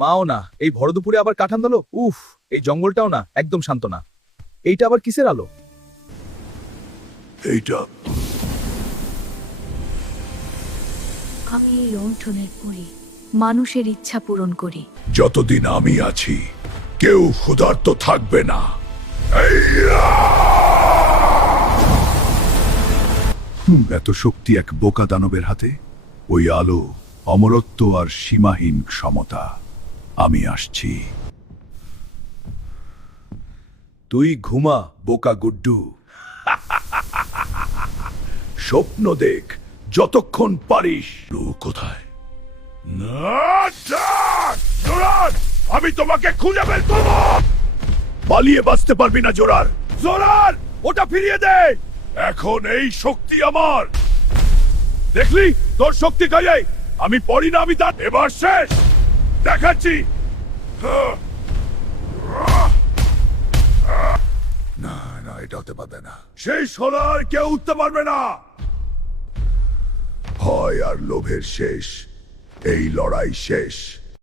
মাও না, এই ভর দুপুরে আবার কাঠান দালো। উফ, এই জঙ্গলটাও না একদম শান্ত না। এইটা আবার কিসের আলো? এইটা আমি এই লণ্ঠনের পরি, মানুষের ইচ্ছা পূরণ করি। যতদিন আমি আছি কেউ ক্ষুধার্ত থাকবে না। এত শক্তি এক বোকা দানবের হাতে? ওই আলো, অমরত্ব আর সীমাহীন ক্ষমতা। আমি আসছি। তুই ঘুমা বোকা গুড্ডু। স্বপ্ন দেখ যতক্ষণ পারিস। কোথায়? আমি তোমাকে খুঁজে বের করব। পালিয়ে বাঁচতে পারবি না জোরার। জোরার, ওটা ফিরিয়ে দে। এখন এই শক্তি আমার। দেখলি তোর শক্তি গায়ে আমি পড়ি না, আমি তা এবার শেষ দেখাচ্ছি। না না, এটা হতে পারবে না। সেই সোনার কেউ উঠতে পারবে না। ভয় আর লোভের শেষ, এই লড়াই শেষ।